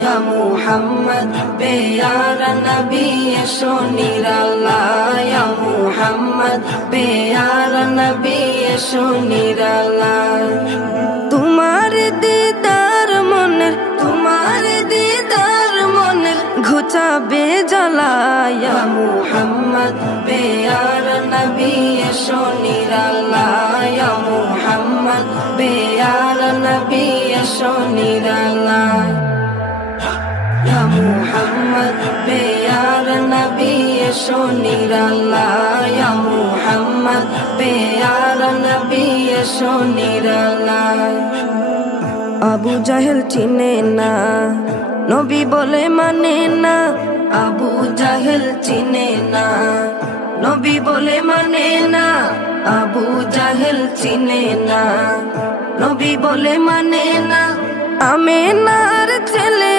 Ya Muhammad प्यारा नबी एशो निराला या मुहम्मद प्यारा नबी एशो निराला तुम्हारे दीदार मनेर घुचाबे জ্বালা या मुहम्मद प्यारा नबी एशो निराला या मुहम्मद प्यारा नबी एशो निराला Ya Muhammad प्यारा नबी एशो निराला या मुहम्मद प्यारा नबी एशो निराला আবু জাহেল চিনে না নবী বলে মানে না আবু জাহেল চিনে না নবী বলে মানে না আবু জাহেল চিনে না নবী বলে মানে না আমেনার ছেলে